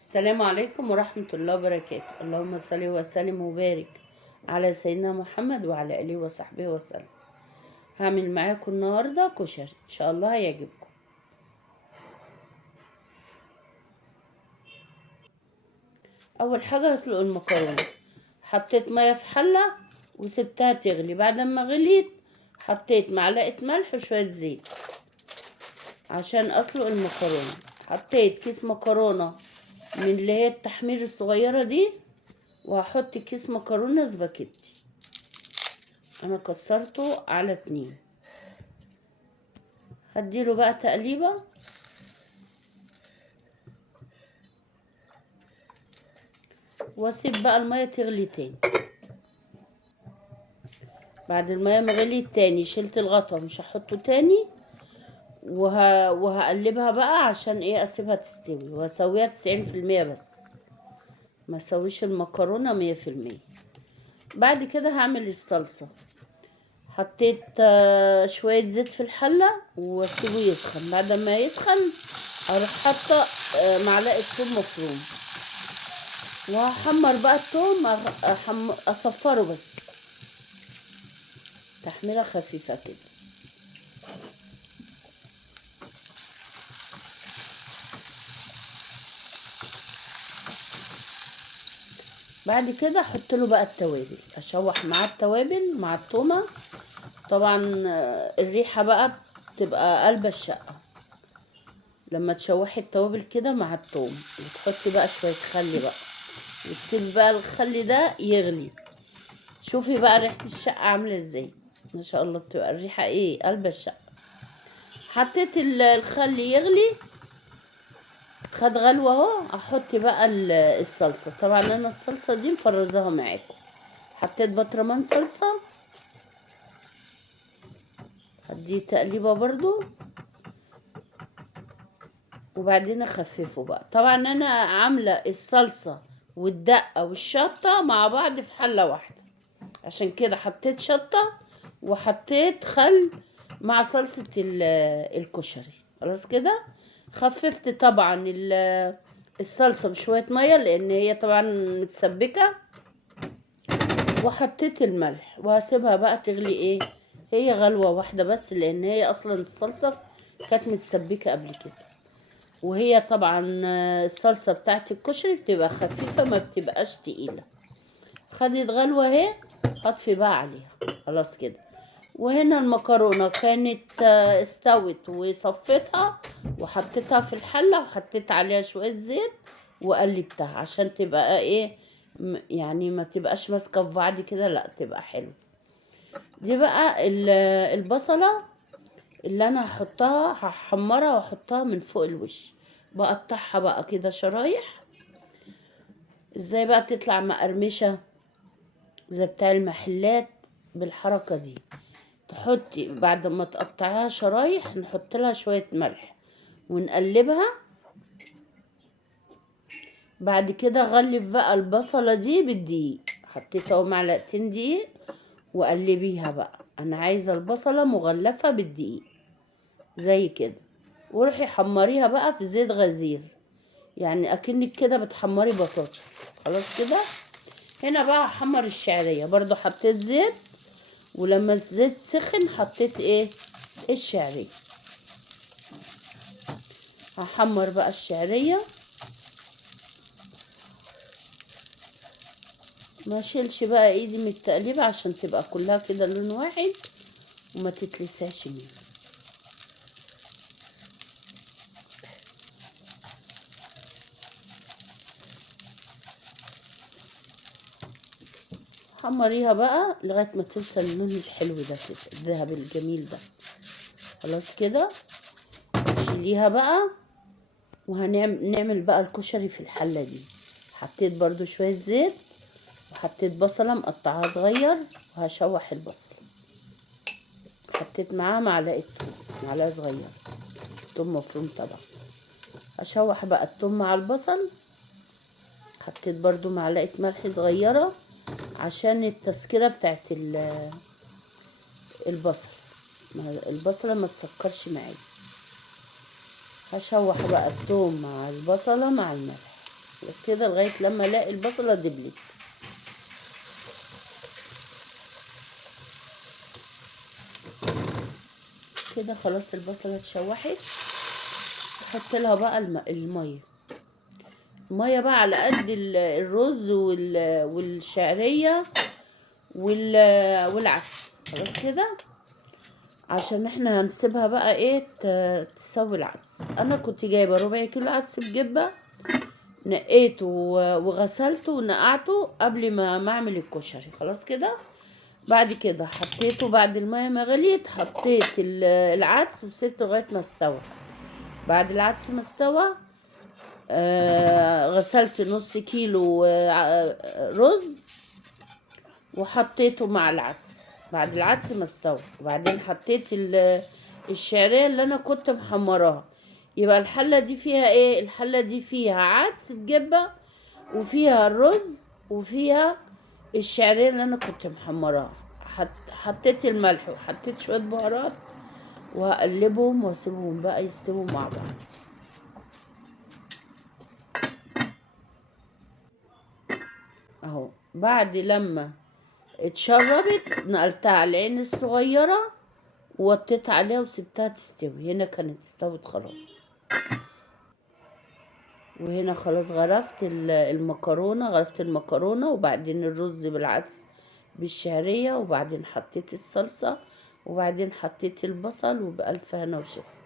السلام عليكم ورحمة الله وبركاته. اللهم صل وسلم وبارك على سيدنا محمد وعلى آله وصحبه وسلم. هعمل معاكم النهاردة كشري إن شاء الله هيعجبكم. أول حاجة هسلق المكرونة. حطيت مية في حلة وسبتها تغلي. بعد ما غليت حطيت معلقة ملح وشوية زيت عشان أسلق المكرونة. حطيت كيس مكرونة من اللي هي التحمير الصغيرة دي، وهحط كيس مكرونة سباكيتي انا كسرته على 2. هديله بقى تقليبة واسيب بقى المية تغلي تاني. بعد المية ما غليت تاني شلت الغطا، مش هحطه تاني، وهقلبها بقى عشان ايه اسيبها تستوي، وهسويها 90% بس، ما اسويش المكرونة 100%. بعد كده هعمل الصلصة. حطيت شوية زيت في الحلة واسيبه يسخن. بعد ما يسخن اروح حاطة معلقة ثوم مفروم، وهحمر بقى الثوم، اصفره بس تحميرة خفيفة كده. بعد كده احط له بقى التوابل، اشوح معاه التوابل مع التومة. طبعا الريحة بقى بتبقى قلب الشقة لما تشوحي التوابل كده مع التوم، وتحطي بقى شوية خل بقى، وتسيبي بقى الخل ده يغلي. شوفي بقى ريحة الشقة عاملة ازاي، ما شاء الله بتبقى الريحة ايه قلب الشقة. حطيت الخل يغلي، خد غلوة اهو. احط بقى الصلصة. طبعا انا الصلصة دي مفرزاها معاكم. حطيت بطرمان صلصة، هديه تقليبة برضو، وبعدين اخففه بقى. طبعا انا عاملة الصلصة والدقة والشطة مع بعض في حلة واحدة، عشان كده حطيت شطة وحطيت خل مع صلصة الكشري. خلاص كده خففت طبعا الصلصة بشوية مية لان هي طبعا متسبكة، وحطيت الملح وهسيبها بقى تغلي ايه، هي غلوة واحدة بس، لان هي اصلا الصلصة كانت متسبكة قبل كده. وهي طبعا الصلصة بتاعت الكشري بتبقى خفيفة ما بتبقاش تقيلة. خدت غلوة اهي، هطفي بقى عليها. خلاص كده. وهنا المكرونة كانت استوت وصفيتها وحطيتها في الحلة، وحطيت عليها شوية زيت وقلبتها عشان تبقى ايه يعني ما تبقاش ماسكة في بعض كده، لا تبقى حلو. دي بقى البصلة اللي انا هحمرها واحطها من فوق الوش. بقطعها بقى كده شرايح. ازاي بقى تطلع مقرمشة زي بتاع المحلات بالحركة دي. تحطي بعد ما تقطعيها شرايح نحط لها شوية ملح ونقلبها. بعد كده غلف بقى البصلة دي بالدقيق. حطيت اهو معلقتين دقيق وقلبيها بقى. انا عايزة البصلة مغلفة بالدقيق زي كده، وروحي حمريها بقى في زيت غزير، يعني اكنك كده بتحمري بطاطس. خلاص كده. هنا بقى هحمر الشعرية برضو. حطيت زيت، ولما الزيت سخن حطيت ايه الشعرية. هحمر بقى الشعرية، ما شيلش بقى ايدي من التقليب عشان تبقى كلها كده لون واحد وما تتلسعش مني. حمريها بقى لغايه ما توصل اللون الحلو ده كده، الذهبي الجميل ده. خلاص كده. شيليها بقى، وهنعمل بقى الكشري في الحله دي. حطيت برضو شويه زيت، وحطيت بصله مقطعها صغير، وهشوح البصل. حطيت معاها معلقه توم، معلقه صغيره توم مفروم طبعا. هشوح بقى التوم مع البصل. حطيت برضو معلقه ملح صغيره عشان التسكيره بتاعت البصل، البصله ما تسكرش معايا. هشوح بقى الثوم مع البصله مع الملح. كده لغاية لما الاقي البصلة دبلت. كده خلاص البصلة اتشوحت. احط لها بقى المية بقى على قد الرز والشعرية والعدس. خلاص كده عشان احنا هنسيبها بقى ايه تسوي العدس. انا كنت جايبه ربع كيلو عدس بجبه، نقيته وغسلته ونقعته قبل ما اعمل الكشري. خلاص كده بعد كده حطيته، بعد الميه ما غليت حطيت العدس وسبته لغايه ما استوى. بعد العدس ما استوى غسلت نص كيلو رز وحطيته مع العدس بعد العدس ما استوى. وبعدين حطيت الشعريه اللي انا كنت محمراها. يبقى الحله دي فيها ايه؟ الحله دي فيها عدس بجبه وفيها الرز وفيها الشعريه اللي انا كنت محمراها. حطيت الملح وحطيت شويه بهارات وهقلبهم واسيبهم بقى يستووا مع بعض. اهو بعد لما اتشربت نقلتها على العين الصغيرة ووطيت عليها وسبتها تستوي. هنا كانت استوت خلاص. وهنا خلاص غرفت المكرونة وبعدين الرز بالعدس بالشعرية وبعدين حطيت الصلصة وبعدين حطيت البصل وبألف هنا وشفا.